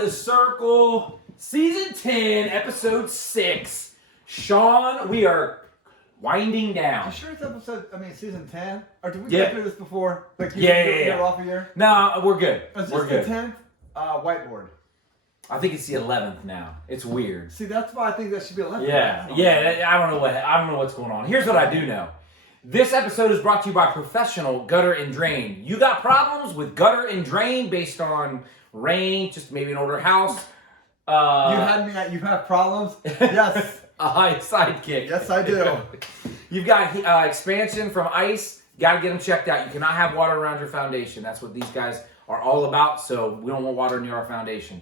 the Circle, Season 10, Episode 6. Sean, we are winding down. You sure it's Season 10? Or did we Yeah. go through this before? Like Yeah. Off a year? No, we're good. Is We're this good. the 10th whiteboard? I think it's the 11th now. It's weird. See, that's why I think that should be 11th. Yeah. I don't know what's going on. Here's what I do know. This episode is brought to you by Professional Gutter and Drain. You got problems with gutter and drain based on rain, just maybe an older house. You had me at you have problems? Yes. A high sidekick. Yes, I do. You've got expansion from ice. Got to get them checked out. You cannot have water around your foundation. That's what these guys are all about. So we don't want water near our foundation.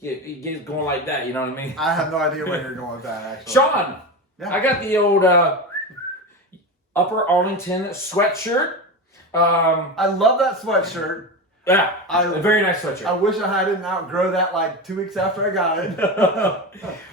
It gets going like that. You know what I mean? I have no idea where you're going with that, actually. Sean, Yeah. I got the old Upper Arlington sweatshirt. I love that sweatshirt. Yeah, a very nice sweatshirt. I wish I didn't outgrow that like 2 weeks after I got it.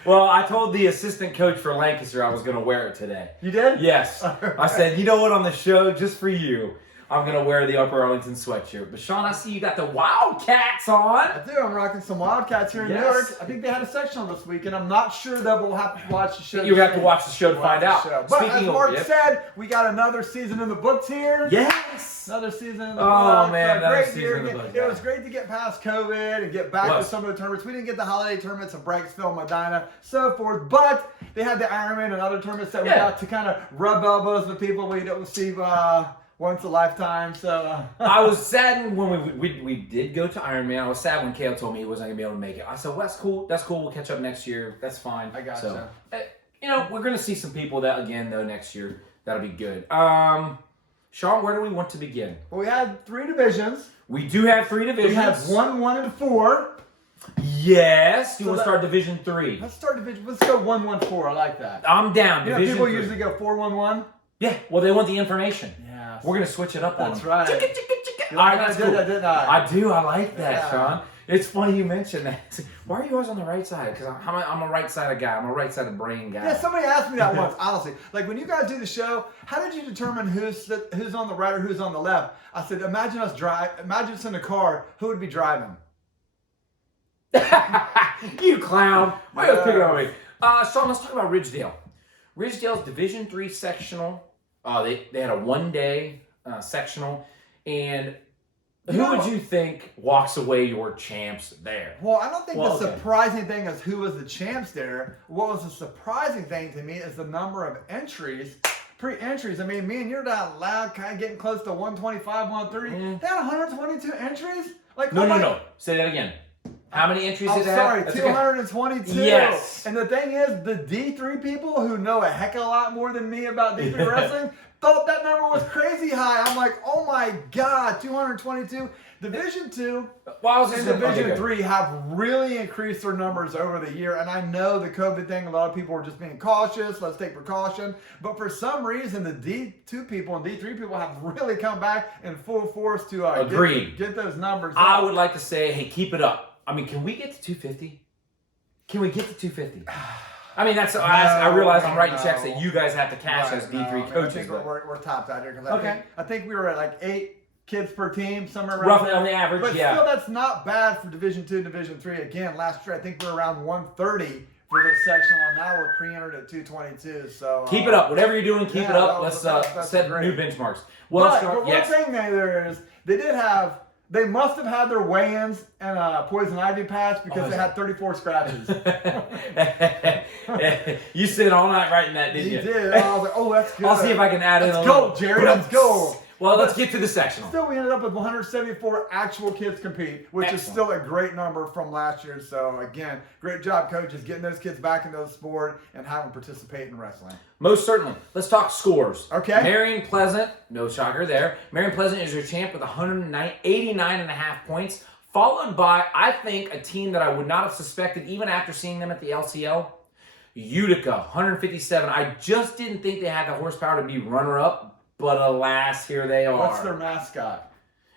Well, I told the assistant coach for Lancaster I was going to wear it today. You did? Yes. I said, you know what, on the show, just for you, I'm going to wear the Upper Arlington sweatshirt. But Sean, I see you got the Wildcats on. I do. I'm rocking some Wildcats here in New York. I think they had a sectional this week, and I'm not sure that we'll have to watch the show. You have to watch the show to find out. But as Mark said, we got another season in the books here. Yes. Another season in the books. Oh, man, another great season year. in the books. It was great to get past COVID and get back to some of the tournaments. We didn't get the holiday tournaments of Breaksville, Medina, so forth, but they had the Ironman and other tournaments that we got to kind of rub elbows with people we don't see once a lifetime. So I was saddened when we did go to Ironman. I was sad when Kale told me he wasn't going to be able to make it. I said, well, that's cool. That's cool. We'll catch up next year. That's fine. I got so, we're going to see some people that, again, though, next year. That'll be good. Sean, where do we want to begin? Well, we had 3 divisions. We do have 3 divisions. We have 1, 1, and 4. Yes. You want to start Division 3? Let's start Division. Let's go 1, 1, 4. I like that. I'm down. You know, Division people 3. usually go 4, 1, 1. Yeah. Well, they want the information. Yeah. We're going to switch it up on them. That's right. Chicka, chicka, chicka. All right, I did that, didn't I? I do. I like that, Yeah. Sean. It's funny you mentioned that. Why are you always on the right side? Because I'm a right-sided guy. I'm a right-sided brain guy. Yeah, somebody asked me that once, honestly. Like, when you guys do the show, how did you determine who's on the right or who's on the left? I said, imagine us in a car, who would be driving? You clown. Why are you picking on me? Sean, let's talk about Ridgedale. Ridgedale's Division 3 sectional. They had a one-day sectional. And who would you think walks away your champs there? Well, I don't think the surprising thing is who was the champs there. What was the surprising thing to me is the number of entries. Pre-entries. I mean, me and you're down loud, kind of getting close to 125, 130. They had 122 entries? Like, No. Say that again. How many entries did they have? Sorry, 222. Yes. And the thing is, the D3 people who know a heck of a lot more than me about D3 wrestling thought that number was crazy high. I'm like, oh my God, 222. Division 2 and Division 3 have really increased their numbers over the year. And I know the COVID thing, a lot of people are just being cautious. Let's take precaution. But for some reason, the D2 people and D3 people have really come back in full force to get those numbers up. I would like to say, hey, keep it up. I mean, can we get to 250? Can we get to 250? I mean, I realize I'm writing checks that you guys have to cash as D3 coaches. I think we're tops out here. I think we were at like 8 kids per team, somewhere around roughly there. on the average, but still, that's not bad for Division 2, Division 3. Again, last year I think we were around 130 for this sectional, and now we're pre-entered at 222. So keep it up. Whatever you're doing, keep it up. Let's set new benchmarks. But one thing there is they must have had their weigh-ins and a poison ivy patch because they had 34 scratches. You stayed all night writing that, didn't you? You did. I was like, oh, that's good. I'll see if I can add in a little. little. Let's go, Jerry. Let's go. Well, let's get to the sectional. Still, we ended up with 174 actual kids compete, which is still a great number from last year. So, again, great job, coaches, getting those kids back into the sport and having them participate in wrestling. Most certainly. Let's talk scores. Okay. Marion Pleasant, no shocker there. Marion Pleasant is your champ with 189.5 points, followed by, I think, a team that I would not have suspected even after seeing them at the LCL. Utica, 157. I just didn't think they had the horsepower to be runner-up. But alas, here they are. What's their mascot?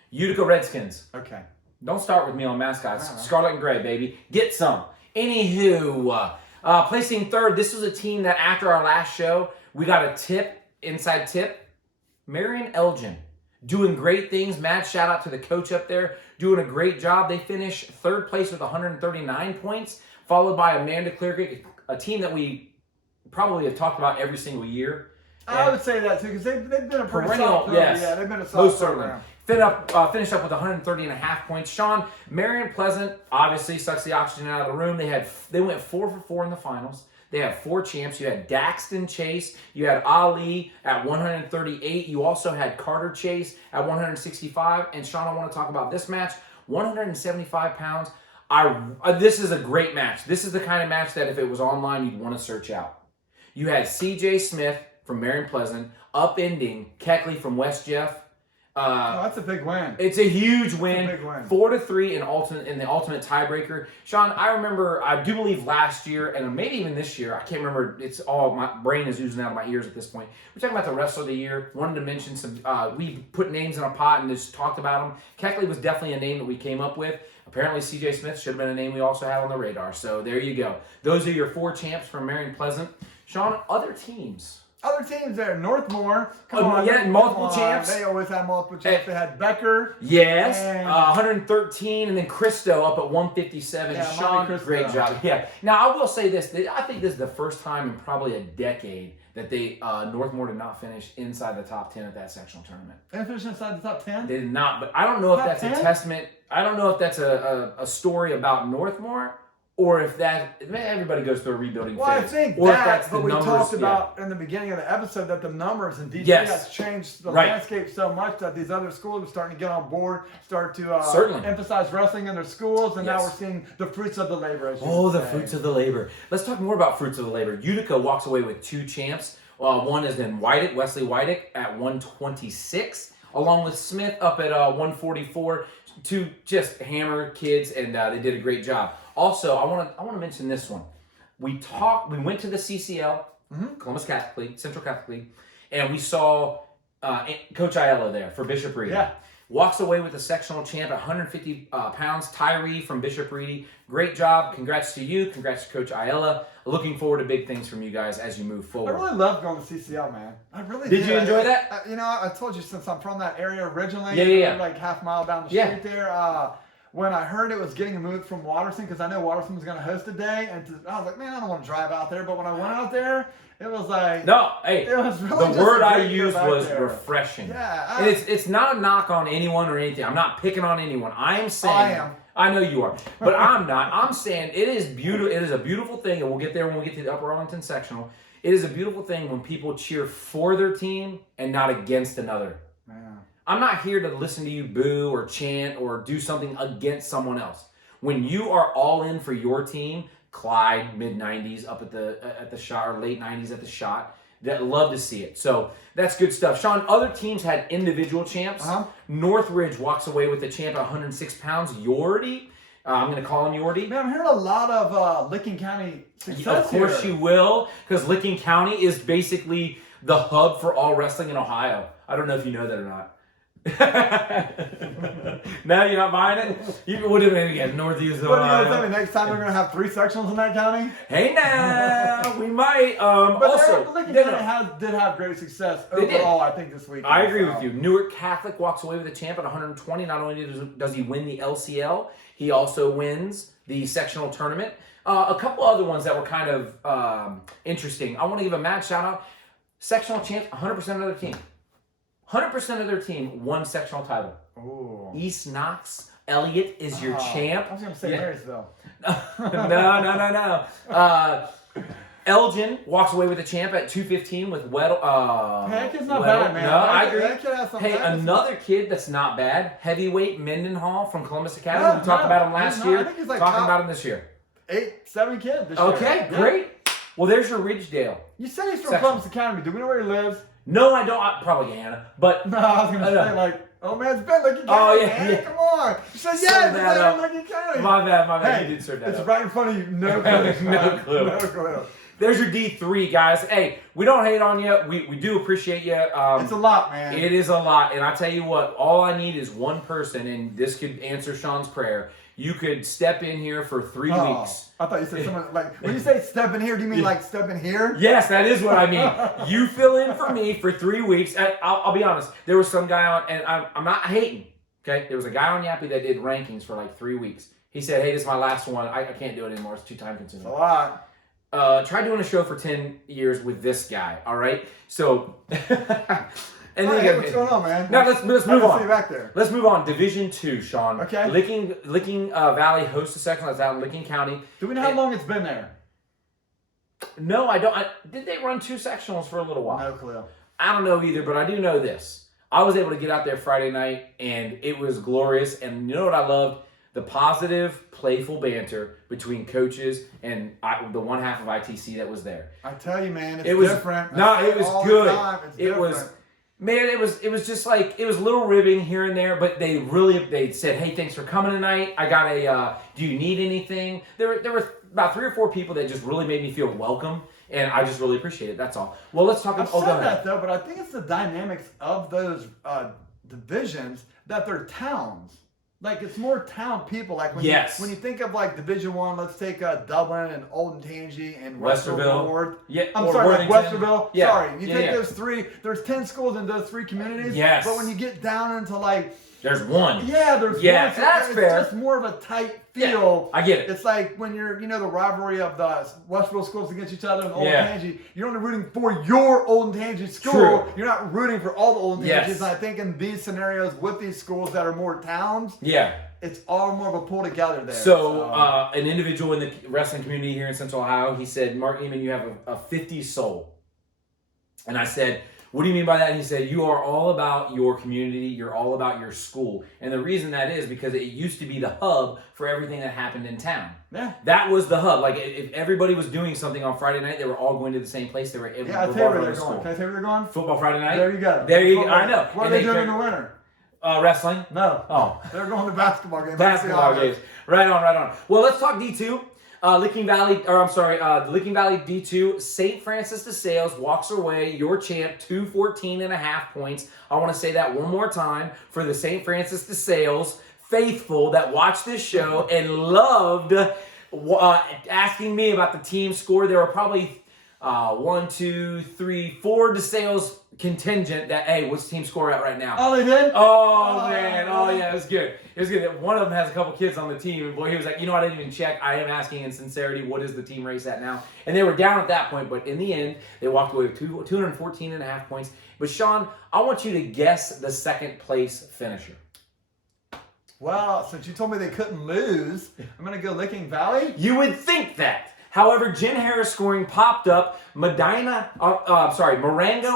Utica Redskins. Okay. Don't start with me on mascots. Scarlet and gray, baby. Get some. Anywho, placing third, this was a team that after our last show, we got a tip, inside tip. Marion Elgin doing great things. Mad shout out to the coach up there, doing a great job. They finished third place with 139 points, followed by Amanda Clear Creek, a team that we probably have talked about every single year. I would say that too, because they've been a pretty perennial, solid program. yes. Yeah, they've been a solid Most certainly. program. Finished up with 130.5 points. Sean, Marion Pleasant obviously sucks the oxygen out of the room. They went 4 for 4 in the finals. They have 4 champs. You had Daxton Chase. You had Ali at 138. You also had Carter Chase at 165. And Sean, I want to talk about this match. 175 pounds. This is a great match. This is the kind of match that if it was online, you'd want to search out. You had C.J. Smith from Marion Pleasant upending Keckley from West Jeff. That's a big win. It's a huge win. It's a big win. 4-3 in the ultimate tiebreaker. Sean, I remember, I do believe last year, and maybe even this year, I can't remember. It's all, my brain is oozing out of my ears at this point. We're talking about the wrestler of the year. Wanted to mention some, we put names in a pot and just talked about them. Keckley was definitely a name that we came up with. Apparently, C.J. Smith should have been a name we also had on the radar. So there you go. Those are your 4 champs from Marion Pleasant. Sean, other teams. Other teams there, Northmore. Multiple champs. They always have multiple champs. They had Becker. Yes, 113, and then Christo up at 157. Yeah, Sean, great job. Yeah. Now I will say this: I think this is the first time in probably a decade that they Northmore did not finish inside the top 10 at that sectional tournament. They finished inside the top 10. They did not, but I don't know if Top that's 10? a testament. I don't know if that's a story about Northmore. Or if everybody goes through a rebuilding Well, phase. I think or that, if that's but the we numbers, talked about in the beginning of the episode that the numbers in D3 Yes. has changed the Right. landscape so much that these other schools are starting to get on board, start to Certainly. emphasize wrestling in their schools, and now Yes. we're seeing the fruits of the labor. As you Oh, would the say. fruits of the labor. Let's talk more about fruits of the labor. Utica walks away with 2 champs. One is then Wesley Wydick at 126, along with Smith up at 144. 2 just hammer kids, and they did a great job. Also, I want to mention this one. We went to the CCL, Columbus Catholic League, Central Catholic League, and we saw Coach Aiello there for Bishop Reedy. Yeah. Walks away with a sectional champ at 150 pounds. Tyree from Bishop Reedy. Great job. Congrats to you. Congrats to Coach Aiella. Looking forward to big things from you guys as you move I forward. really love going to CCL, man. I really Did you enjoy that? I told you since I'm from that area originally. Yeah. Like half mile down the street there. When I heard it was getting moved from Watterson, because I know Watterson was going to host a day, and I was like, man, I don't want to drive out there. But when I went out there, it was like it was really the word I great to go used back was there. refreshing. Yeah, And it's not a knock on anyone or anything. I'm not picking on anyone. I am saying. I am. I know you are, but I'm not. I'm saying it is beautiful. It is a beautiful thing, and we'll get there when we get to the Upper Arlington sectional. It is a beautiful thing when people cheer for their team and not against another. Yeah. I'm not here to listen to you boo or chant or do something against someone else. When you are all in for your team, Clyde mid 90s up at the shot, or late 90s at the shot, that love to see it. So that's good stuff. Sean, other teams had individual champs. Northridge walks away with the champ at 106 pounds. Yorty, I'm going to call him Yorty. Man, I'm hearing a lot of Licking County success Of course here. you will, because Licking County is basically the hub for all wrestling in Ohio. I don't know if you know that or not. Now you're not buying it? You would have maybe get Northeast What do you Ohio. tell me? Next time we're going to have 3 sectionals in that county? Hey now, we might. But Also, Licking no, County no. did have great success They did. overall, I think, this week. I agree with you. Newark Catholic walks away with a champ at 120. Not only does he win the LCL, he also wins the sectional tournament. A couple other ones that were kind of interesting. I want to give a match shout out. Sectional champs, 100% of their team. 100% of their team won sectional title. Ooh. East Knox Elliott is your champ. I was going to say Marysville. No. Elgin walks away with the champ at 215 with Weddle. That kid's not bad, man. No, I agree. That kid has some Hey, bad another kid that's not bad, heavyweight Mendenhall from Columbus Academy. We talked about him last he's year. not. I think he's like Talking top about him this year. 8-7 kid this year. Okay, Yeah. great. Well, there's your Ridgedale. You said he's from Section. Columbus Academy. Do we know where he lives? No, I don't. Probably Hannah, but No, I was going to no. say, like, oh, man, it's been Licking County, Oh, yeah, man. yeah. Come on. You said, Sum yeah, it's that been up. Licking County. my bad. Hey, You did serve that it's up. right in front of you. No clue. No clue. No clue. There's your D3, guys. Hey, we don't hate on you. We do appreciate you. It's a lot, man. It is a lot. And I tell you what, all I need is one person, and this could answer Sean's prayer. You could step in here for 3 weeks. I thought you said someone, like, when you say step in here, do you mean like step in here? Yes, that is what I mean. You fill in for me for 3 weeks. I'll be honest. There was some guy on, and I'm not hating, okay? There was a guy on Yappy that did rankings for like 3 weeks. He said, hey, this is my last one. I can't do it anymore. It's too time consuming. It's a lot. Try doing a show for 10 years with this guy, all right? So... And All then right, what's going on, man? Now let's move on. See you back there. Let's move on. Division 2, Sean. Okay. Licking Valley hosts a section that's out in Licking County. Do we know how long it's been there? No, I don't. Did they run 2 sectionals for a little while? No clue. I don't know either, but I do know this. I was able to get out there Friday night, and it was glorious. And you know what I loved? The positive, playful banter between coaches and the one half of ITC that was there. I tell you, man, it's different. No, it was good. It was. Man, it was just like, it was little ribbing here and there, but they said, hey, thanks for coming tonight. I got do you need anything? There were about 3 or 4 people that just really made me feel welcome, and I just really appreciate it. That's all. Well, let's talk about that though, but I think it's the dynamics of those divisions that they're towns. Like, it's more town people. Like, when you think of, like, Division 1, let's take Dublin and Oldentangy and Westerville. North. Yeah, I'm sorry, like Westerville. Yeah. Sorry. You take those 3, there's 10 schools in those 3 communities. Yes. But when you get down into, like... There's one. Yeah, there's one. So that's fair. It's just more of a tight feel. Yeah, I get it. It's like when you're, the rivalry of the Westerville schools against each other and Oldentangy. You're only rooting for your Oldentangy school. True. You're not rooting for all the Oldentangies. Yes. And I think in these scenarios with these schools that are more towns, it's all more of a pull together there. So an individual in the wrestling community here in Central Ohio, he said, Mark Eamon, you have a 50s soul. And I said, what do you mean by that? And he said, you are all about your community. You're all about your school. And the reason that is because it used to be the hub for everything that happened in town. Yeah. That was the hub. Like, if everybody was doing something on Friday night, they were all going to the same place. They were able to I'll tell you where they're going. Can I tell you where they're going? Football Friday night? There you go. There you go. I know. What are they doing in the winter? Wrestling? No. Oh. They're going to basketball games. Basketball games. Right on. Well, let's talk D2. Licking Valley D2, St. Francis de Sales walks away, your champ, 214.5 points. I want to say that one more time for the St. Francis de Sales faithful that watched this show and loved asking me about the team score. There were probably 4 DeSales contingent that, hey, what's the team score at right now? Oh, they did? Oh, man. Oh, yeah, it was good. It was good. One of them has a couple kids on the team, and boy, he was like, I didn't even check. I am asking in sincerity, what is the team race at now? And they were down at that point, but in the end, they walked away with 214.5 points. But, Sean, I want you to guess the second place finisher. Well, since you told me they couldn't lose, I'm going to go Licking Valley. You would think that. However, Jen Harris scoring popped up. Marango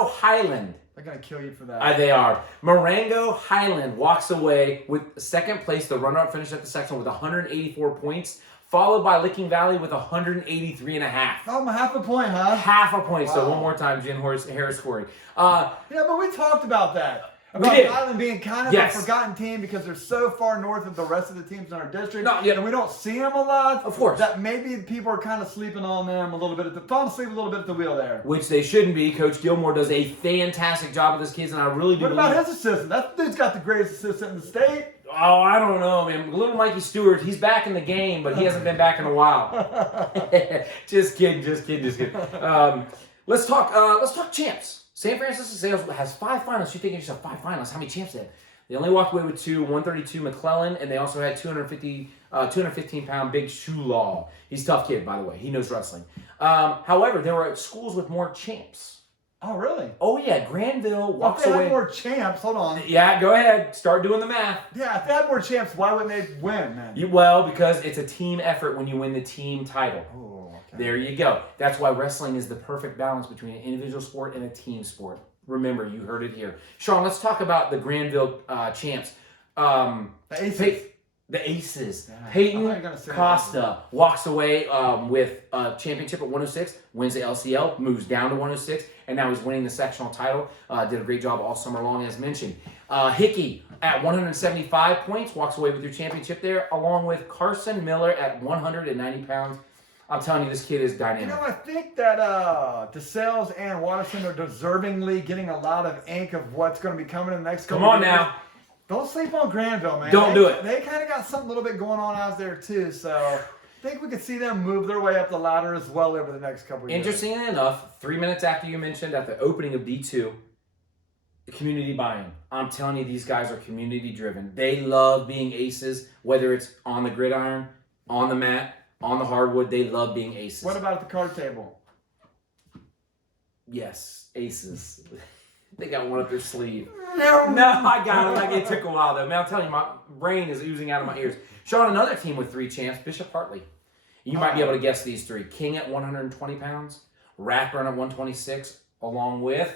Highland. They're going to kill you for that. They are. Marango Highland walks away with second place. The runner-up finished at the section with 184 points, followed by Licking Valley with 183.5. Oh, half a point, huh? Half a point. Wow. So one more time, Jen Harris scoring. Yeah, but we talked about that. About Highland being kind of a forgotten team because they're so far north of the rest of the teams in our district. And we don't see them a lot. Of course. That maybe people are kind of sleeping on them a little bit, falling asleep a little bit at the wheel there. Which they shouldn't be. Coach Gilmore does a fantastic job with his kids, and I really do What about his assistant? That dude's got the greatest assistant in the state. Oh, I don't know, man. Little Mikey Stewart, he's back in the game, but he hasn't been back in a while. Just kidding. Let's talk champs. St. Francis de Sales has 5 finalists. You think of yourself, 5 finalists. How many champs they have? They only walked away with 2, 132 McClellan, and they also had 215-pound Big Shulaw. He's a tough kid, by the way. He knows wrestling. However, there were schools with more champs. Oh, really? Oh, yeah. Granville walks away. If they away. had more champs, hold on. Yeah, go ahead. Start doing the math. Yeah, if they had more champs, why wouldn't they win, man? Because it's a team effort when you win the team title. Oh, okay. There you go. That's why wrestling is the perfect balance between an individual sport and a team sport. Remember, you heard it here. Sean, let's talk about the Granville champs. The Aces. The Aces. Yeah, Peyton Costa walks away with a championship at 106, wins the LCL, moves down to 106, and now he's winning the sectional title. Did a great job all summer long, as mentioned. Hickey at 175 points walks away with your championship there, along with Carson Miller at 190 pounds. I'm telling you, this kid is dynamic. You know, I think that DeSales and Watterson are deservingly getting a lot of ink of what's going to be coming in the next couple Come on years. now. Don't sleep on Granville, man. Don't do it. They kind of got something a little bit going on out there, too. So I think we could see them move their way up the ladder as well over the next couple of years. Interestingly enough, 3 minutes after you mentioned at the opening of D2, community buy-in. I'm telling you, these guys are community driven. They love being aces, whether it's on the gridiron, on the mat, on the hardwood. They love being aces. What about at the card table? Yes, aces. They got one up their sleeve. No, I got it. Like, it took a while though. Man, I'm telling you, my brain is oozing out of my ears. Sean, another team with 3 champs, Bishop Hartley. You might be able to guess these 3. King at 120 pounds, Rathburn at 126, along with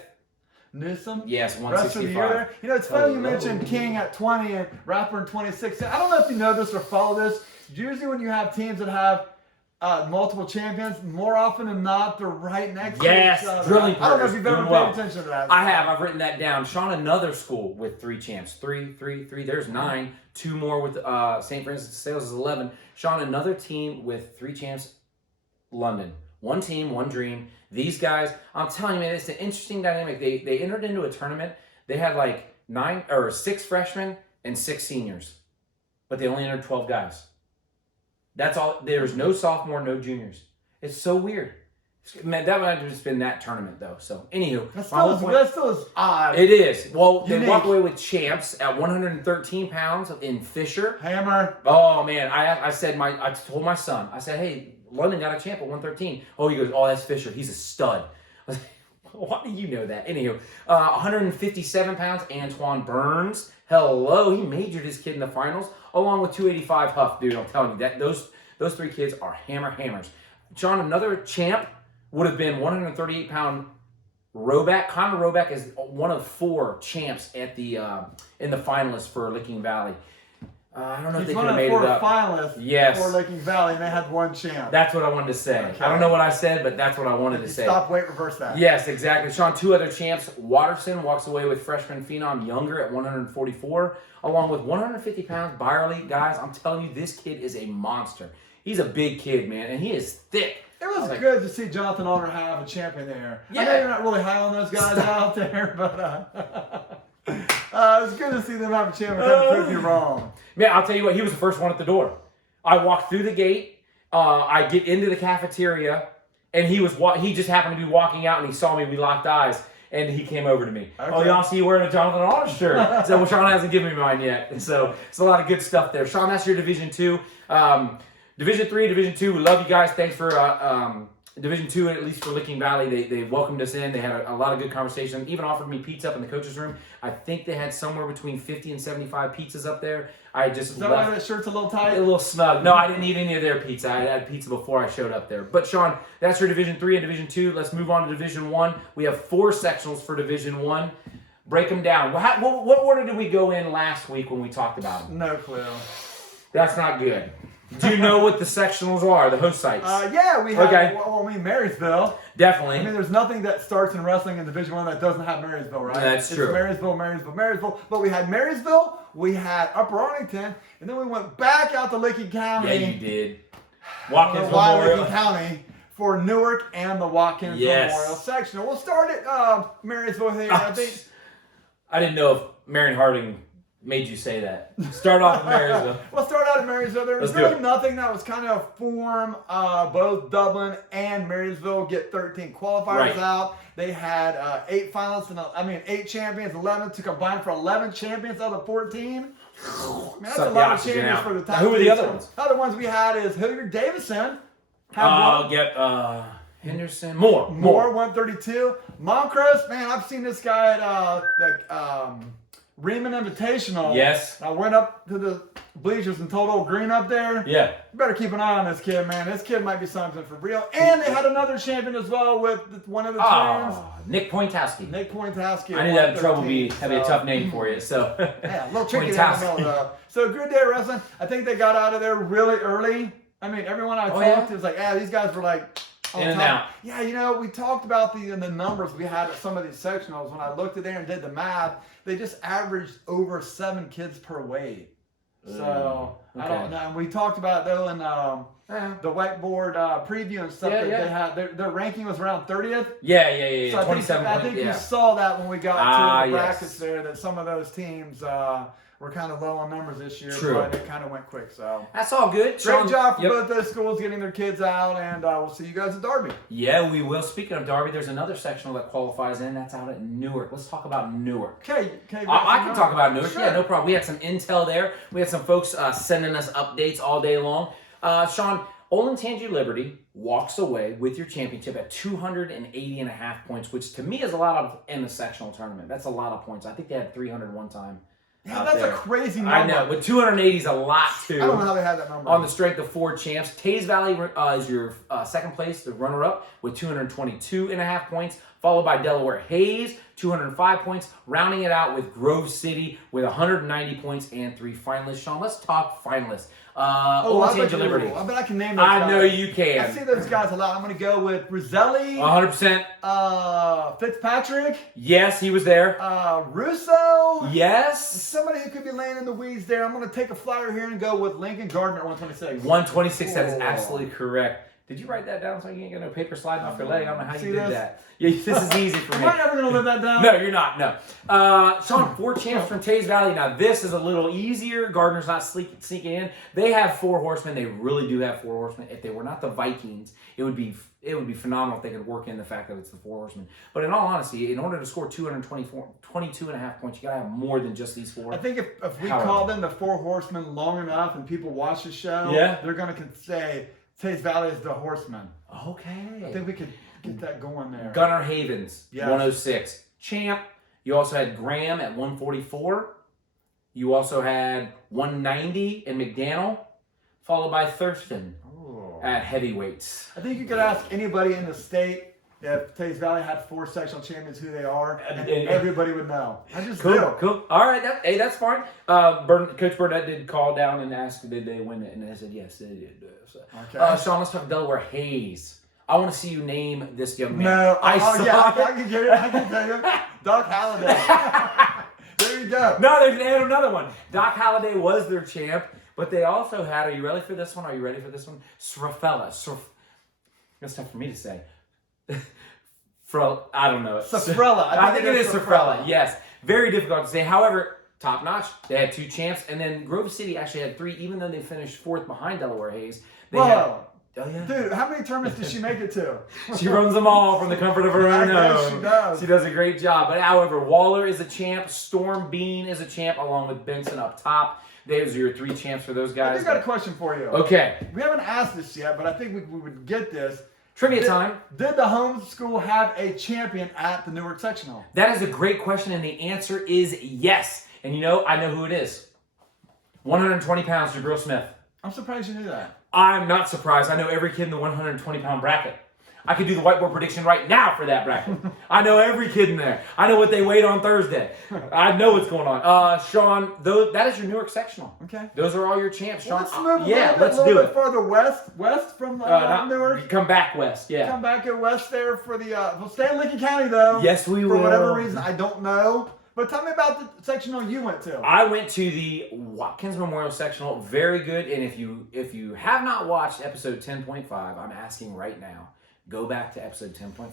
Newsom? yes, Rest of the 165. year there. You know, it's funny you mentioned King at 20 and Rathburn 26. I don't know if you know this or follow this. Usually when you have teams that have multiple champions, more often than not, they're right next to each other. Drilling I don't know if partners, you've ever doing paid well. attention to that. I have. I've written that down. Sean, another school with 3 champs. 3. There's 9. 2 more with St. Francis de Sales is 11. Sean, another team with 3 champs. London. 1 team, 1 dream. These guys, I'm telling you, man, it's an interesting dynamic. They entered into a tournament. They had like 6 freshmen and 6 seniors, but they only entered 12 guys. That's all. There's no sophomore, no juniors. It's so weird. Man, that might have just been that tournament, though. So, anywho. That still is odd. It is. Well, Unique. they walk away with champs at 113 pounds in Fisher. Hammer. Oh, man. I told my son, I said, hey, London got a champ at 113. Oh, he goes, oh, that's Fisher. He's a stud. I was like, why do you know that? Anywho, 157 pounds, Antoine Burns. Hello. He majored his kid in the finals, along with 285 Huff, dude. I'm telling you, that those 3 kids are hammers. John, another champ would have been 138-pound Roback. Connor Roback is one of 4 champs at the in the finalists for Licking Valley. I don't know if they could have made it up. He's one of 4 finalists Yes. for Licking Valley, and they had 1 champ. That's what I wanted to say. Okay. I don't know what I said, but that's what I wanted to say. Stop, wait, reverse that. Yes, exactly. Sean, 2 other champs. Watterson walks away with freshman phenom Younger at 144, along with 150 pounds Byerly. Guys, I'm telling you, this kid is a monster. He's a big kid, man, and he is thick. It was good to see Jonathan Honor have a champion there. Yeah. I know you're not really high on those guys out there, but it's good to see them have a champion. Couldn't prove you wrong. Man, I'll tell you what, he was the first one at the door. I walked through the gate, I get into the cafeteria, and he just happened to be walking out, and he saw me, we locked eyes, and he came over to me. Okay. Oh, y'all see you wearing a Jonathan Honor shirt. So, well, Sean hasn't given me mine yet. And so, it's a lot of good stuff there. Sean, that's your Division 2. Division 3, Division 2, we love you guys. Thanks for Division 2, at least for Licking Valley. They welcomed us in. They had a lot of good conversation. Even offered me pizza up in the coach's room. I think they had somewhere between 50 and 75 pizzas up there. I just Is that why that shirt's a little tight? A little snug. No, I didn't eat any of their pizza. I had pizza before I showed up there. But Sean, that's your Division 3 and Division 2. Let's move on to Division 1. We have 4 sectionals for Division 1. Break them down. What order did we go in last week when we talked about them? No clue. That's not good. Do you know what the sectionals are, the host sites? Yeah, we have, Okay. well, Marysville. Definitely. I mean, there's nothing that starts in wrestling in Division 1 that doesn't have Marysville, right? That's true. It's Marysville. But we had Marysville, we had Upper Arlington, and then we went back out to Licking County. Yeah, you did. Watkins Why Memorial. Licking County for Newark and the Watkins Yes. Memorial Sectional. We'll start at Marysville here. I didn't know if Marion Harding made you say that. Start off with Marysville. We'll start out at Marysville. There was Let's do really it. nothing that was kind of form. Both Dublin and Marysville get 13 qualifiers Right. out. They had 8 finalists, and 8 champions, 11 to combine for 11 champions out of 14. Man, that's Suck a the lot of oxygen champions out. for the top. Now, who were the three. other ones? The other ones we had is Hilliard Davison. I'll get Henderson. More. 132. Montrose, man, I've seen this guy at the Riemann Invitational. Yes. I went up to the bleachers and told old Green up there, Yeah. you better keep an eye on this kid, man. This kid might be something for real. And they had another champion as well with one of the twins. Nick Pointowski. Nick Pointowski. I knew that in trouble that'd be a tough name for you. So Yeah, a little tricky down the middle, though. So good day wrestling. I think they got out of there really early. I mean, everyone I talked to was like, these guys were like on in and top. out. Yeah, we talked about the numbers we had at some of these sectionals. When I looked at there and did the math, they just averaged over 7 kids per weight. So Okay. I don't know. And we talked about it though in the whiteboard preview and stuff that they had. Their ranking was around 30th. Yeah. So 27 I think we saw that when we got to the brackets there, that some of those teams were kind of low on numbers this year. True. But it kind of went quick. So that's all good. Great job for both those schools getting their kids out, and we'll see you guys at Derby. Yeah, we will. Speaking of Derby, there's another sectional that qualifies in. That's out at Newark. Let's talk about Newark. Okay. I can talk about Newark. Sure. Yeah, no problem. We had some intel there. We had some folks sending us updates all day long. Sean, Olentangy Liberty walks away with your championship at 280.5 points, which to me is a lot in the sectional tournament. That's a lot of points. I think they had 300 one time. Yeah, that's a crazy number. I know, but 280 is a lot too. I don't know how they had that number. On the strength of 4 champs. Tays Valley is your second place, the runner-up, with 222.5 points, followed by Delaware Hayes, 205 points, rounding it out with Grove City with 190 points and 3 finalists. Sean, let's talk finalists. Olentangy Liberty. I bet I can name those guys. I know you can. I see those guys a lot. I'm going to go with Roselli. 100%. Fitzpatrick. Yes, he was there. Russo. Yes. Somebody who could be laying in the weeds there. I'm going to take a flyer here and go with Lincoln Gardner at 126. 126, that is absolutely correct. Did you write that down so you ain't got no paper sliding off your leg? I don't know how you did that. Yeah, this is easy for me. Am I never going to live that down? No, you're not. No. Sean, 4 champs from Tays Valley. Now, this is a little easier. Gardner's not sneaking in. They have 4 horsemen. They really do have 4 horsemen. If they were not the Vikings, it would be phenomenal if they could work in the fact that it's the 4 horsemen. But in all honesty, in order to score 22.5 points, you got to have more than just these 4. I think if we call them the 4 horsemen long enough and people watch the show, they're going to say Tays Valley is the horseman. Okay. I think we could get that going there. Gunnar Havens, 106. Champ. You also had Graham at 144. You also had 190 in McDaniel, followed by Thurston at heavyweights. I think you could ask anybody in the state if Tays Valley had 4 sectional champions who they are, and everybody would know. I just do. Cool. All right, that's fine. Coach Burnett did call down and ask did they win it, and they said yes, they did. So. Okay. Sean, let's talk Delaware Hayes. I want to see you name this young man. No, I can get it. I can tell you. Doc Halliday. There you go. No, they had another one. Doc Halliday was their champ, but they also had, are you ready for this one? Srafella. That's tough for me to say. I don't know. Safrella. I think it is Safrella. Yes. Very difficult to say. However, top notch. They had 2 champs. And then Grove City actually had 3, even though they finished 4th behind Delaware Hayes. Dude, how many tournaments did she make it to? She runs them all from the comfort of her own home. She does. She does a great job. But however, Waller is a champ. Storm Bean is a champ, along with Benson up top. Those are your 3 champs for those guys. I got a question for you. Okay. We haven't asked this yet, but I think we would get this. Trivia time. Did the home school have a champion at the Newark sectional? That is a great question, and the answer is yes. And I know who it is. 120 pounds, Jabril Smith. I'm surprised you knew that. I'm not surprised. I know every kid in the 120-pound bracket. I could do the whiteboard prediction right now for that bracket. I know every kid in there. I know what they weighed on Thursday. I know what's going on. Sean, that is your Newark sectional. Okay. Those are all your champs, Sean. Let's move a little bit further west from Newark. Come back west, yeah. Come back here west there for the. We'll stay in Lincoln County though. Yes, we will. For whatever reason, I don't know. But tell me about the sectional you went to. I went to the Watkins Memorial Sectional. Very good. And if you have not watched episode 10.5, I'm asking right now, go back to episode 10.5.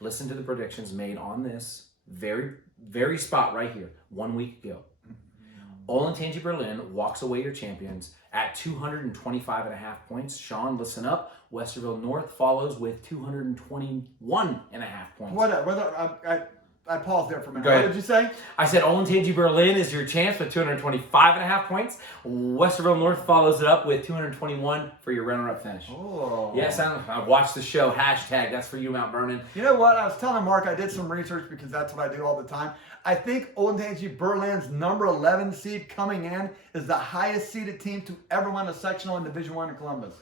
Listen to the predictions made on this very, very spot right here 1 week ago. Olentangy Berlin walks away your champions at 225.5 points. Sean, listen up. Westerville North follows with 221.5 points. I paused there for a minute. Go ahead. What did you say? I said Olentangy Berlin is your champs with 225.5 points. Westerville North follows it up with 221 for your runner-up finish. Oh. Yes, I watched the show. Hashtag, that's for you, Mount Vernon. You know what? I was telling Mark I did some research because that's what I do all the time. I think Olentangy Berlin's number 11 seed coming in is the highest seeded team to ever win a sectional in Division I in Columbus.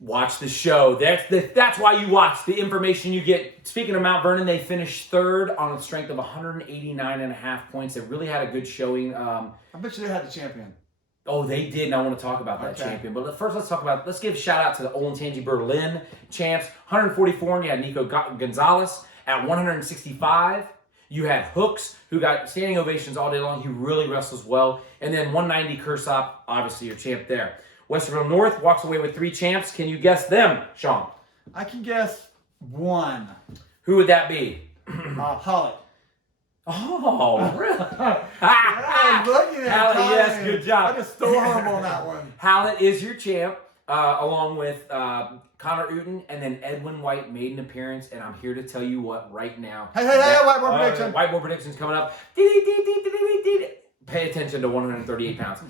Watch the show. That's why you watch. The information you get. Speaking of Mount Vernon, they finished 3rd on a strength of 189.5 points. They really had a good showing. I bet you they had the champion. Oh, they did, and I want to talk about that champion. But first, let's give a shout out to the Olentangy Berlin champs. 144, and you had Nico Gonzalez at 165. You had Hooks, who got standing ovations all day long. He really wrestles well. And then 190 Kursop, obviously your champ there. Westerville North walks away with 3 champs. Can you guess them, Sean? I can guess 1. Who would that be? Holly. Oh, really? Look at Hallett, yes, good job. I just stole home on that one. Hallett is your champ, along with Connor Uten, and then Edwin White made an appearance, and I'm here to tell you what right now. Hey, whiteboard prediction. Whiteboard predictions coming up. Pay attention to 138 pounds.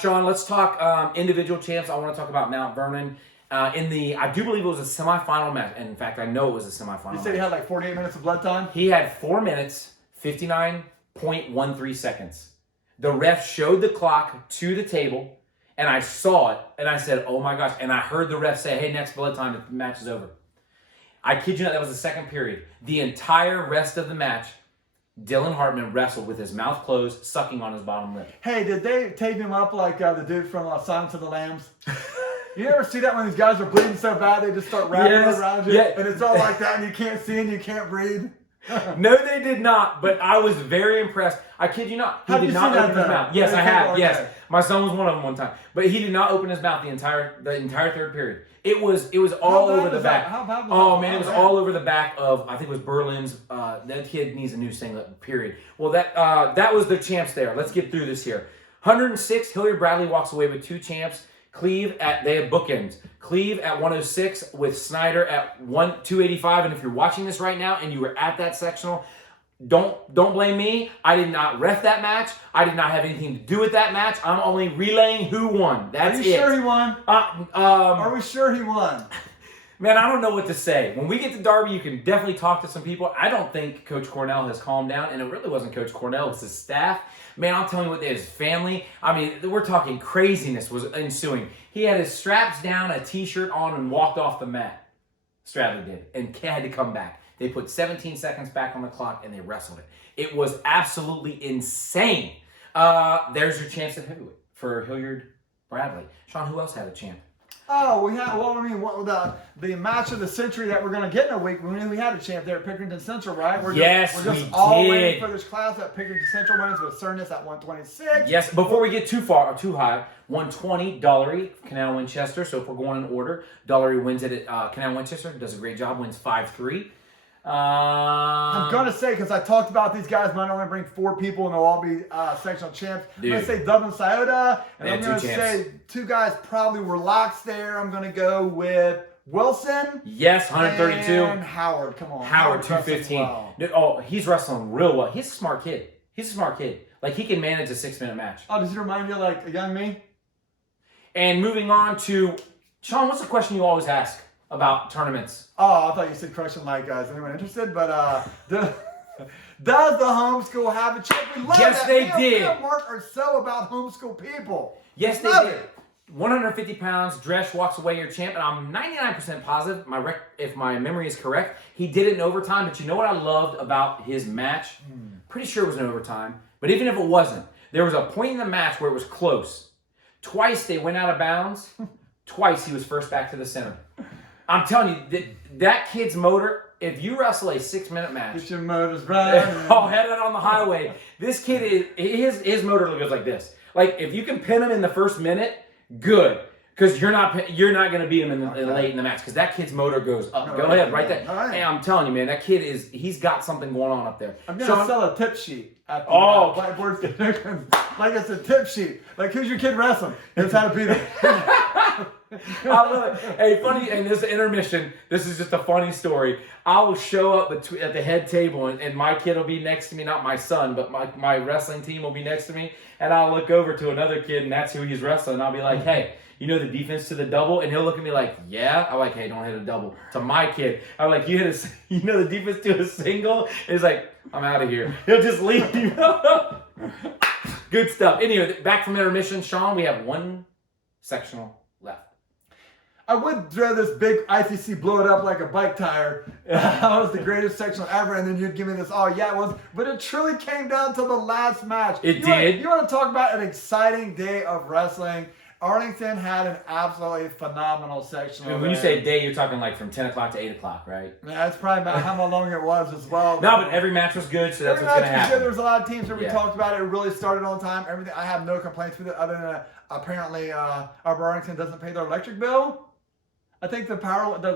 Sean, let's talk individual champs. I want to talk about Mount Vernon. I do believe it was a semifinal match. And in fact, I know it was a semifinal match. You said he had like 48 minutes of blood time? He had 4 minutes, 59.13 seconds. The ref showed the clock to the table, and I saw it, and I said, oh my gosh. And I heard the ref say, hey, next blood time, the match is over. I kid you not, that was the second period. The entire rest of the match, Dylan Hartman wrestled with his mouth closed, sucking on his bottom lip. Hey, did they tape him up like the dude from Silence of the Lambs? You ever see that when these guys are bleeding so bad they just start wrapping around you? And it's all like that and you can't see and you can't breathe? No, they did not, but I was very impressed. I kid you not. He Have did you not seen open that, his mouth. though? Yes, I have. Okay. Yes. My son was one of them one time. But he did not open his mouth the entire third period. It was all over the back. How bad was Oh that? man, it was all over the back of, I think it was Berlin's. That kid needs a new singlet, period. Well, that was the champs there. Let's get through this here. 106, Hilliard Bradley walks away with 2 champs. Cleve they have bookends. Cleve at 106 with Snyder at 285. And if you're watching this right now and you were at that sectional, don't blame me. I did not ref that match. I did not have anything to do with that match. I'm only relaying who won. That's it. Are you sure he won? Are we sure he won? Man, I don't know what to say. When we get to Derby, you can definitely talk to some people. I don't think Coach Cornell has calmed down, and it really wasn't Coach Cornell, it's his staff. Man, I'll tell you what, his family. I mean, we're talking craziness was ensuing. He had his straps down, a t-shirt on, and walked off the mat. Stradley did, and had to come back. They put 17 seconds back on the clock, and they wrestled it. It was absolutely insane. There's your chance at heavyweight for Hilliard Bradley. Sean, who else had a champ? Oh, the match of the century that we're going to get in a week, we had a champ there at Pickerington Central, right? We're just all waiting for this class at Pickerington Central wins with Cernus at 126. Yes, before we get too high, 120, Dollery, Canal Winchester. So if we're going in order, Dollery wins it at Canal Winchester, does a great job, wins 5-3. I'm going to say, because I talked about these guys might only bring 4 people and they'll all be sectional champs. I'm going to say Dublin Scioto, and I'm going to say 2 guys probably were locks there. I'm going to go with Wilson. Yes, 132. And Howard, come on. Howard 215. Well. Oh, he's wrestling real well. He's a smart kid. Like, he can manage a 6-minute match. Oh, does he remind you of, like, a young me? And moving on to, Sean, what's the question you always ask about tournaments? Oh, I thought you said question like, is anyone interested? But does the homeschool have a chance? We love yes, that. they Me did. and Mark are so about homeschool people. Yes, they did. 150 pounds, Dresch walks away your champ, and I'm 99% positive, if my memory is correct, he did it in overtime. But you know what I loved about his match? Pretty sure it was in overtime. But even if it wasn't, there was a point in the match where it was close. Twice they went out of bounds. Twice he was first back to the center. I'm telling you, that kid's motor, if you wrestle a 6-minute match. Get your motors right. Oh, headed on the highway. This kid, his motor goes like this. Like, if you can pin him in the first minute, good. Because you're not going to beat him late in the match. Because that kid's motor goes up. Go ahead, right there. Right. Hey, I'm telling you, man, that kid he's got something going on up there. I'm going to sell a tip sheet at the Blackboard. Like it's a tip sheet. Like, who's your kid wrestling? Here's how to beat him. I love it. Hey, funny, and this intermission, this is just a funny story. I will show up at the head table, and my kid will be next to me, not my son, but my wrestling team will be next to me, and I'll look over to another kid, and that's who he's wrestling. I'll be like, hey, you know the defense to the double? And he'll look at me like, yeah. I'm like, hey, don't hit a double. To my kid, I'm like, you know the defense to a single? And he's like, I'm out of here. He'll just leave me. Good stuff. Anyway, back from intermission, Sean, we have 1 sectional left. I would throw this big ICC, blow it up like a bike tire. That was the greatest sectional ever, and then you'd give me this, oh yeah, it was. But it truly came down to the last match. It did. You want to talk about an exciting day of wrestling? Arlington had an absolutely phenomenal section. When you say day, you're talking like from 10 o'clock to 8 o'clock, right? Yeah, that's probably about how long it was as well. No, but every match was good, so that's what's going to happen. There was a lot of teams that we talked about. It really started on time. Everything. I have no complaints with it, other than apparently Arlington doesn't pay their electric bill. I think the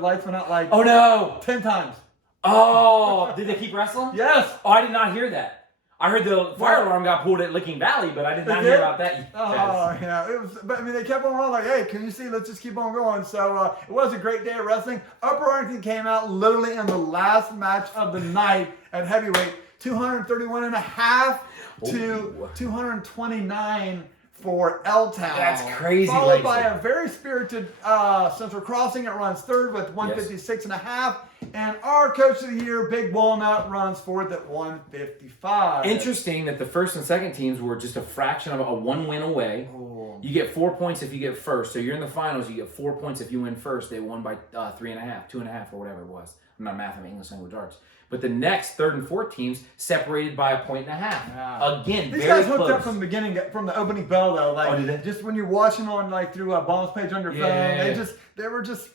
lights went out like 10 times. Oh, did they keep wrestling? Yes. Oh, I did not hear that. I heard the fire alarm got pulled at Licking Valley, but I did not hear about that. Oh, yeah. It was, but I mean, they kept on rolling like, hey, can you see? Let's just keep on going. So it was a great day of wrestling. Upper Arlington came out literally in the last match of the night at heavyweight, 231.5 to 229 for L-Town. That's crazy. Followed by a very spirited Central Crossing. It runs third with 156.5. And our Coach of the Year, Big Walnut, runs fourth at 155. Interesting that the first and second teams were just a fraction of a 1 win away. Oh. You get 4 points if you get first. So you're in the finals, you get 4 points if you win first. They won by 3.5, 2.5, or whatever it was. I'm not math, I'm English language arts. But the next third and fourth teams separated by 1.5 points. Yeah. Again, these very guys hooked close. up from the beginning, from the opening bell though. Like did they? just when you're watching on like through a bonus page on your phone, they were just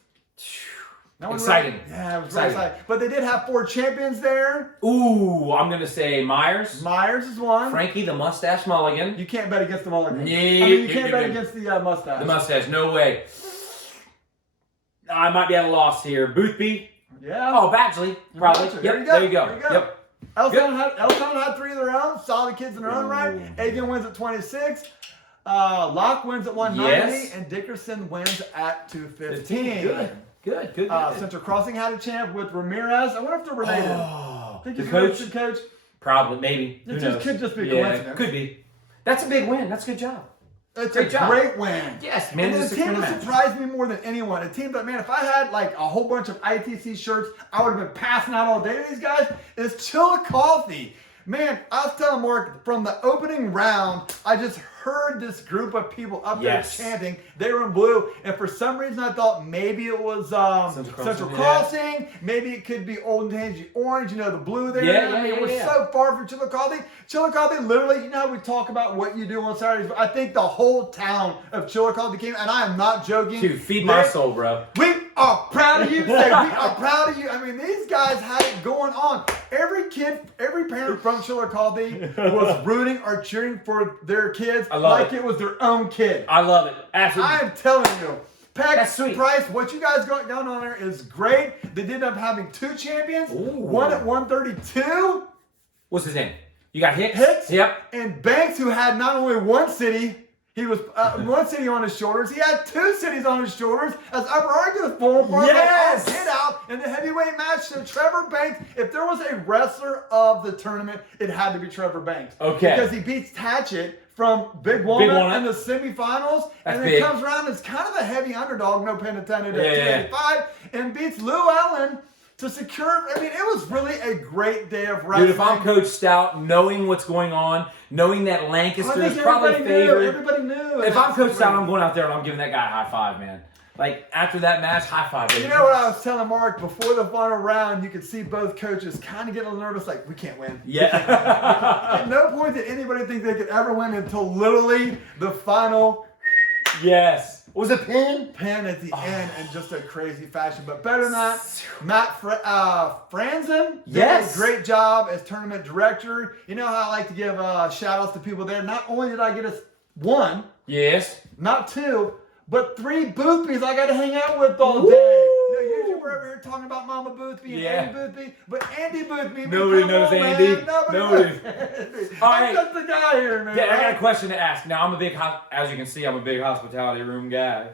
exciting. Yeah, it was very exciting. But they did have 4 champions there. Ooh, I'm gonna say Myers. Myers is one. Frankie the Mustache Mulligan. You can't bet against the Mulligan. No, you can't bet against the mustache. The mustache, no way. I might be at a loss here. Boothby. Yeah. Oh, Badgley, probably. Yep, There you go. Yep. L-Town had 3 of their own. Solid kids in their own right. Agan wins at 26. Locke wins at 190. And Dickerson wins at 215. Good. Central Crossing had a champ with Ramirez. I wonder if they're related. Oh, Think the he's coach? related to the coach? Probably, maybe. Who knows? Could just be a coincidence. Could be. That's a big win. That's a good job. It's a great win. Yes, man. And the team that surprised me more than anyone. A team that, man, if I had like a whole bunch of ITC shirts, I would have been passing out all day to these guys, is Chillicothe. Man, I was telling Mark, from the opening round, I just heard this group of people up there chanting. They were in blue, and for some reason I thought maybe it was Central Crossing. Maybe it could be Old and Tangy Orange, you know, the blue there. It was so far from Chillicothe. Chillicothe, literally, you know how we talk about what you do on Saturdays? I think the whole town of Chillicothe came, and I am not joking. Dude, feed my soul, bro. We are proud of you. Say, we are proud of you. I mean, these guys had it going on. Every kid, every parent from Chillicothe was rooting or cheering for their kids like it was their own kid. I love it. Absolutely. I am telling you. That's sweet. Price, what you guys got going on there is great. They did end up having 2 champions. One at 132. What's his name? You got Hicks? Hicks. Yep. And Banks, who had not only one city, he was one city on his shoulders. He had 2 cities on his shoulders as Upper Arlington was pulling for him. Yes! Get out in the heavyweight match. So Trevor Banks, if there was a wrestler of the tournament, it had to be Trevor Banks. Okay. Because he beats Tatchett from Big Walnut in the semifinals. That's and then big. comes around as kind of a heavy underdog, no pun intended, at 285, and beats Lou Allen to secure. I mean, it was really a great day of wrestling. Dude, if I'm Coach Stout, knowing what's going on, knowing that Lancaster is probably favored. Everybody knew. If I'm Coach Stout, I'm going out there and I'm giving that guy a high five, man. Like, after that match, high five, baby. You know what I was telling Mark? Before the final round, you could see both coaches kind of getting a little nervous, like, we can't win. Yeah. At no point did anybody think they could ever win until literally the final. Yes. Was it pin? Pin at the end in just a crazy fashion. But better than that, Matt Franzen did a great job as tournament director. You know how I like to give shout-outs to people there. Not only did I get us 1, not 2, but 3 Boothbys I got to hang out with all day. You know, usually we're over here talking about Mama Boothby and Andy Boothby, but Andy Boothby. Nobody knows Andy. Nobody. I'm just the guy here, man. Yeah, I got a question to ask. Now, I'm a big, as you can see, I'm a big hospitality room guy.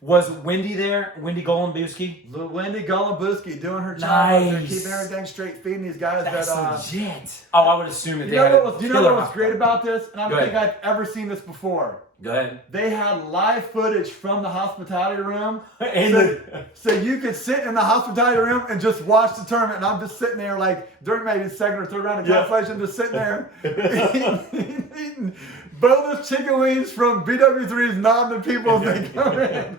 Was Wendy there? Wendy Golembuski? Wendy Golembuski doing her job. Nice. They're keeping everything straight, feeding these guys. That's legit. Oh, I would assume that you they know had what was, you know what was great about this? And I don't think ahead. I've ever seen this before. Go ahead. They had live footage from the hospitality room. And so you could sit in the hospitality room and just watch the tournament. And I'm just sitting there like during maybe the second or third round of cancellation, just sitting there eating boneless chicken wings from BW3's nodding to people as they come in.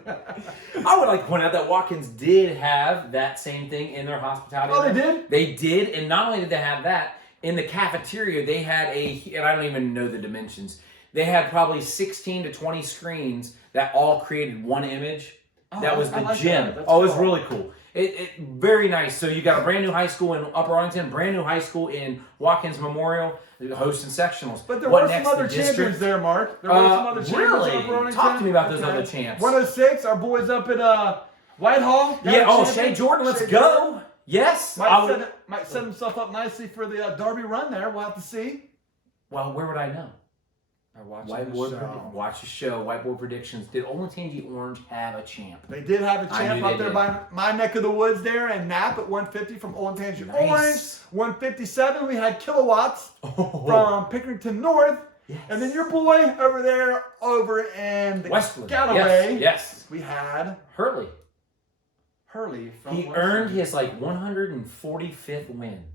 I would like to point out that Watkins did have that same thing in their hospitality room. Oh, they did? They did, and not only did they have that, in the cafeteria they had and I don't even know the dimensions, They had probably 16 to 20 screens that all created one image. That was the gym. It was really cool. It very nice. So you got a brand new high school in Upper Arlington, brand new high school in Watkins Memorial, hosting sectionals. But there were some other champions there, Mark. There were some other champions really? in Upper Arlington. Talk to me about those other champs. 106, our boys up at Whitehall. Yeah, Shea Jordan, let's go. Yes. Might set himself up nicely for the Derby run there. We'll have to see. Well, where would I know? Watch the show. Whiteboard predictions. Did Olentangy Orange have a champ? They did have a champ up there by my neck of the woods there, and Nap at 150 from Olentangy Orange. 157 we had Kilowatts from Pickerington North. Yes. And then your boy over there over in the Westwood. Galloway. Yes. We had Hurley from He Westwood. earned his 145th win.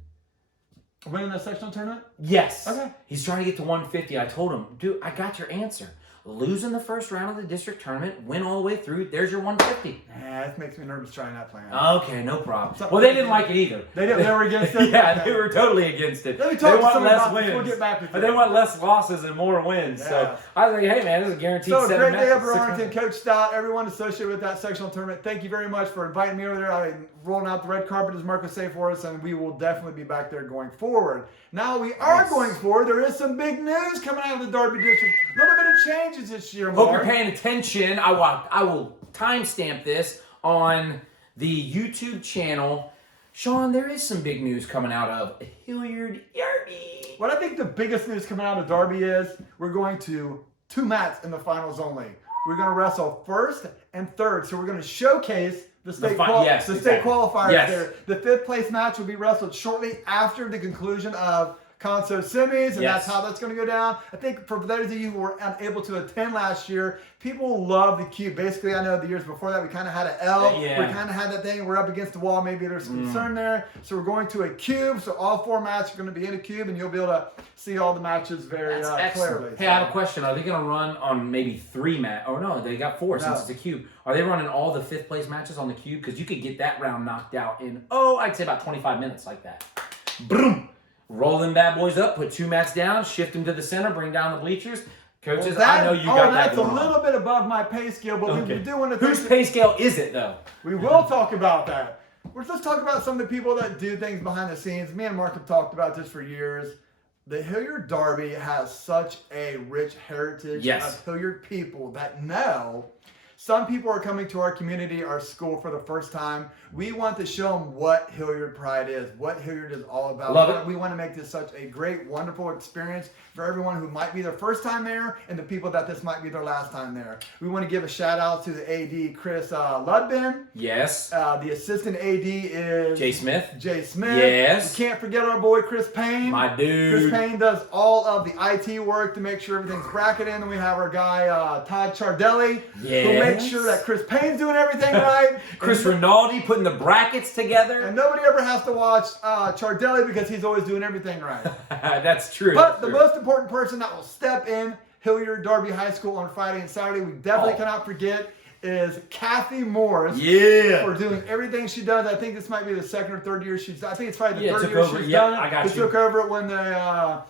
Winning the sectional tournament? Yes. Okay. He's trying to get to 150. I told him, dude, I got your answer. Lose in the first round of the district tournament, win all the way through. There's your 150. That makes me nervous trying that plan. Okay, no problem. Well, they didn't like it either. They were against it? Yeah, they were totally against it. Let me talk to want less about wins. this. We'll get back to But they want less losses and more wins. Yeah. So I was like, hey, man, this is a guaranteed So, 7 great matches. day up at Arlington. Coach Stout, everyone associated with that sectional tournament, thank you very much for inviting me over there. I'm rolling out the red carpet, as Mark would say, for us, and we will definitely be back there going forward. Now we are going forward. There is some big news coming out of the Derby District. A little bit of changes this year, Mark. Hope you're paying attention. I will timestamp this on the YouTube channel. Sean, there is some big news coming out of Hilliard Derby. What I think the biggest news coming out of Derby is we're going to 2 mats in the finals only. We're going to wrestle first and third. So we're going to showcase the state qualifiers there. The 5th place match will be wrestled shortly after the conclusion of Conso semis, and that's how that's going to go down. I think for those of you who were unable to attend last year, people love the cube. Basically, I know the years before that we kind of had an L. We kind of had that thing. We're up against the wall. Maybe there's some concern there. So we're going to a cube. So all 4 matches are going to be in a cube, and you'll be able to see all the matches very clearly. Hey, I have a question. Are they going to run on maybe 3 matches? Oh, no, they got 4 since it's a cube. Are they running all the 5th place matches on the cube? Because you could get that round knocked out in, I'd say about 25 minutes like that. Boom. Roll them bad boys up, put 2 mats down, shift them to the center, bring down the bleachers. Coaches, I know you got that going on. That's a little bit above my pay scale, but we do want to... Whose pay scale is it, though? We will talk about that. Let's talk about some of the people that do things behind the scenes. Me and Mark have talked about this for years. The Hilliard Derby has such a rich heritage of Hilliard people that know... Some people are coming to our community, our school for the first time. We want to show them what Hilliard Pride is, what Hilliard is all about. We want to make this such a great, wonderful experience for everyone who might be their first time there and the people that this might be their last time there. We want to give a shout out to the AD, Chris Ludbin. Yes. The assistant AD is... Jay Smith. Yes. We can't forget our boy Chris Payne. My dude. Chris Payne does all of the IT work to make sure everything's bracketed. And we have our guy, Todd Chardelli, who makes sure that Chris Payne's doing everything right. Chris Rinaldi putting the brackets together. And nobody ever has to watch Chardelli because he's always doing everything right. That's true. But the most important person that will step in Hilliard Derby High School on Friday and Saturday, we definitely cannot forget, is Kathy Morris. For doing everything she does. I think this might be the 2nd or 3rd year I think it's probably the 3rd year she's done it. I got you. Took over it when her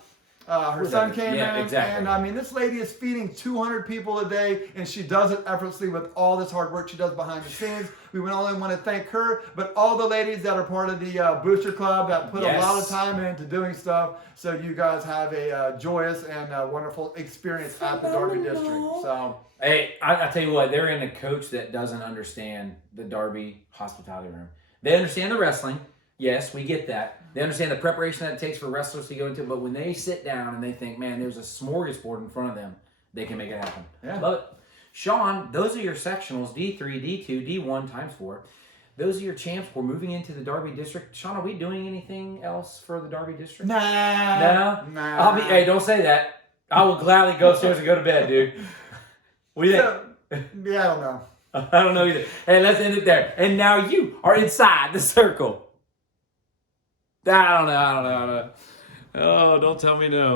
son came in. And I mean, this lady is feeding 200 people a day, and she does it effortlessly with all this hard work she does behind the scenes. We would only want to thank her, but all the ladies that are part of the Booster Club that put a lot of time into doing stuff, so you guys have a joyous and wonderful experience at the Derby District. So, hey, I tell you what, they're in a coach that doesn't understand the Derby hospitality room. They understand the wrestling. Yes, we get that. They understand the preparation that it takes for wrestlers to go into it, but when they sit down and they think, man, there's a smorgasbord in front of them, they can make it happen. Love it. Sean, those are your sectionals, D3, D2, D1 times 4. Those are your champs. We're moving into the Derby District. Sean, are we doing anything else for the Derby District? Nah. Hey, don't say that. I will gladly go upstairs and go to bed, dude. What do you think? Yeah, I don't know. I don't know either. Hey, let's end it there. And now you are inside the circle. I don't know. Oh, don't tell me no.